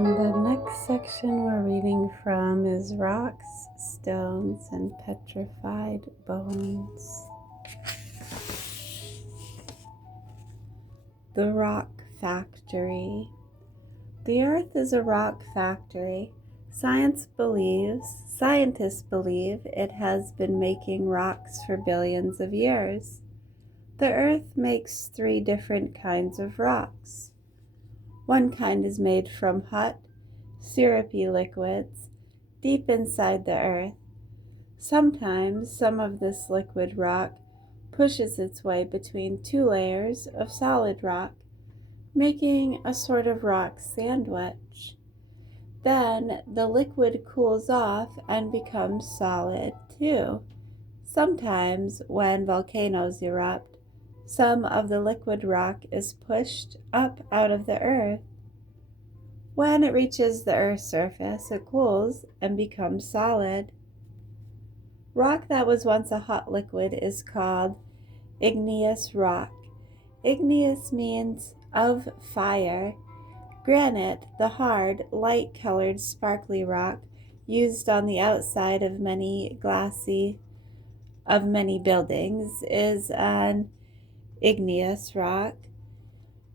The next section we're reading from is Rocks, Stones, and Petrified Bones. The Rock Factory. The Earth is a rock factory. Scientists believe it has been making rocks for billions of years. The Earth makes 3 different kinds of rocks. One kind is made from hot, syrupy liquids deep inside the Earth. Sometimes some of this liquid rock pushes its way between 2 layers of solid rock, making a sort of rock sandwich. Then the liquid cools off and becomes solid too. Sometimes when volcanoes erupt, some of the liquid rock is pushed up out of the earth. When it reaches the Earth's surface, it cools and becomes solid. Rock that was once a hot liquid is called igneous rock. Igneous means of fire. Granite, the hard, light-colored, sparkly rock used on the outside of many buildings, is an igneous rock.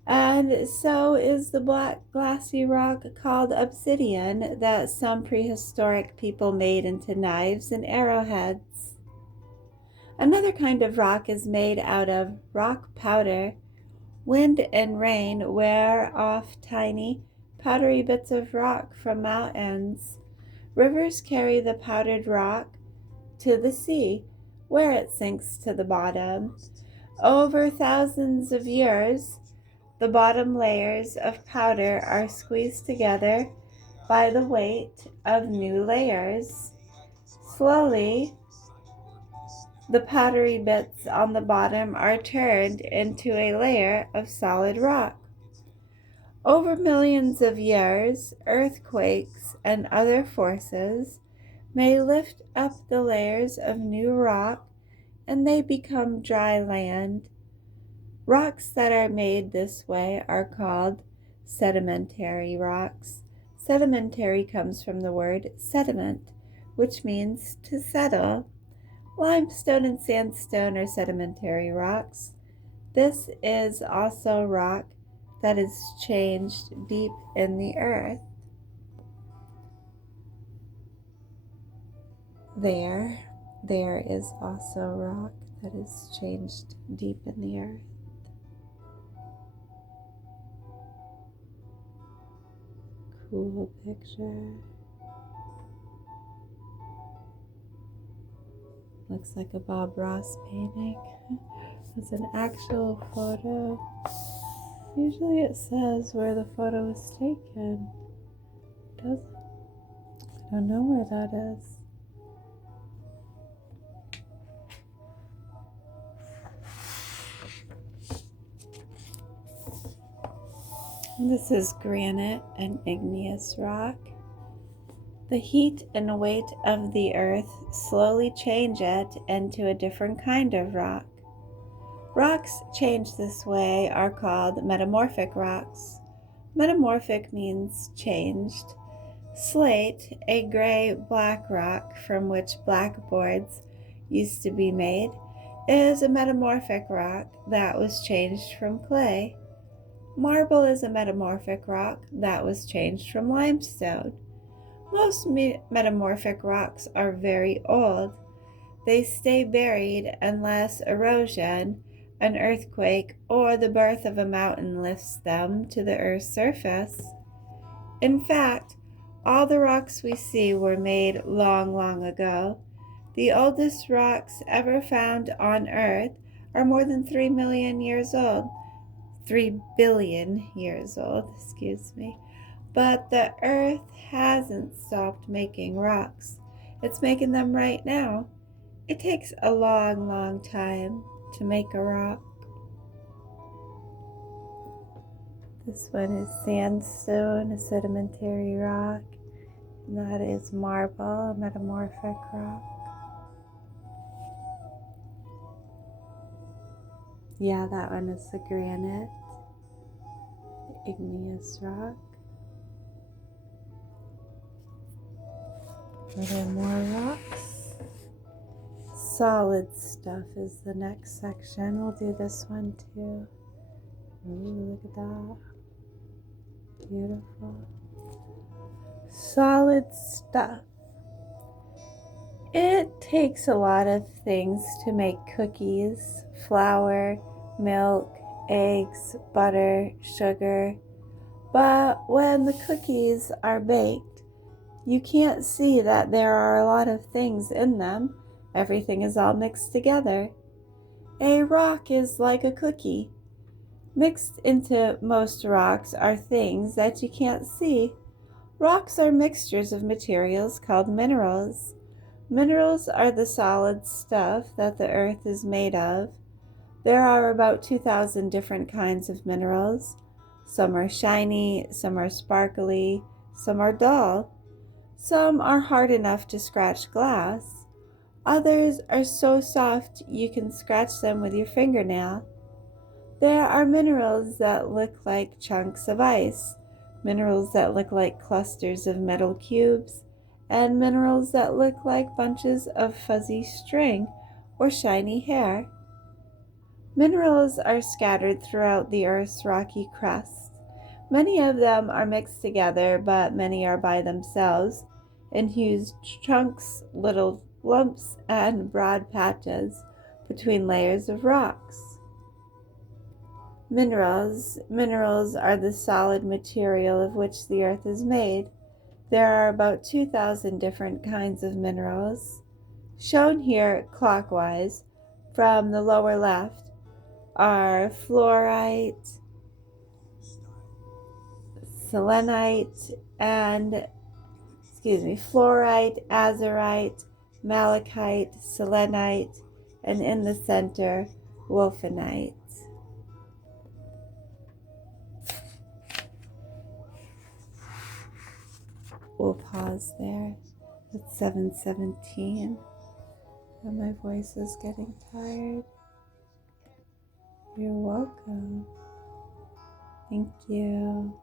And so is the black glassy rock called obsidian that some prehistoric people made into knives and arrowheads. Another kind of rock is made out of rock powder. Wind and rain wear off tiny, powdery bits of rock from mountains. Rivers carry the powdered rock to the sea, where it sinks to the bottom. Over thousands of years, the bottom layers of powder are squeezed together by the weight of new layers. Slowly, the powdery bits on the bottom are turned into a layer of solid rock. Over millions of years, earthquakes and other forces may lift up the layers of new rock and they become dry land. Rocks that are made this way are called sedimentary rocks. Sedimentary comes from the word sediment, which means to settle. Limestone and sandstone are sedimentary rocks. This is also rock that is changed deep in the earth. There is also rock that is changed deep in the earth. Cool picture. Looks like a Bob Ross painting. It's an actual photo. Usually it says where the photo was taken. Doesn't? I don't know where that is. This is granite and igneous rock. The heat and weight of the earth slowly change it into a different kind of rock. Rocks changed this way are called metamorphic rocks. Metamorphic means changed. Slate, a gray-black rock from which blackboards used to be made, is a metamorphic rock that was changed from clay. Marble is a metamorphic rock that was changed from limestone. Most metamorphic rocks are very old. They stay buried unless erosion, an earthquake, or the birth of a mountain lifts them to the Earth's surface. In fact, all the rocks we see were made long, long ago. The oldest rocks ever found on Earth are more than 3 million years old. 3 billion years old, But the Earth hasn't stopped making rocks. It's making them right now. It takes a long, long time to make a rock. This one is sandstone, a sedimentary rock. And that is marble, a metamorphic rock. Yeah, that one is the granite, igneous rock. Are there more rocks? Solid stuff is the next section. We'll do this one too. Ooh, look at that. Beautiful. Solid stuff. It takes a lot of things to make cookies: flour, milk, eggs, butter, sugar. But when the cookies are baked, you can't see that there are a lot of things in them. Everything is all mixed together. A rock is like a cookie. Mixed into most rocks are things that you can't see. Rocks are mixtures of materials called minerals. Minerals are the solid stuff that the earth is made of. There are about 2,000 different kinds of minerals. Some are shiny, some are sparkly, some are dull. Some are hard enough to scratch glass. Others are so soft you can scratch them with your fingernail. There are minerals that look like chunks of ice, minerals that look like clusters of metal cubes, and minerals that look like bunches of fuzzy string or shiny hair. Minerals are scattered throughout the Earth's rocky crust. Many of them are mixed together, but many are by themselves in huge chunks, little lumps, and broad patches between layers of rocks. Minerals are the solid material of which the earth is made. There are about 2,000 different kinds of minerals. Shown here clockwise from the lower left are fluorite, fluorite, azurite, malachite, selenite, and in the center, wolfenite. We'll pause there at 7:17, and my voice is getting tired. You're welcome. Thank you.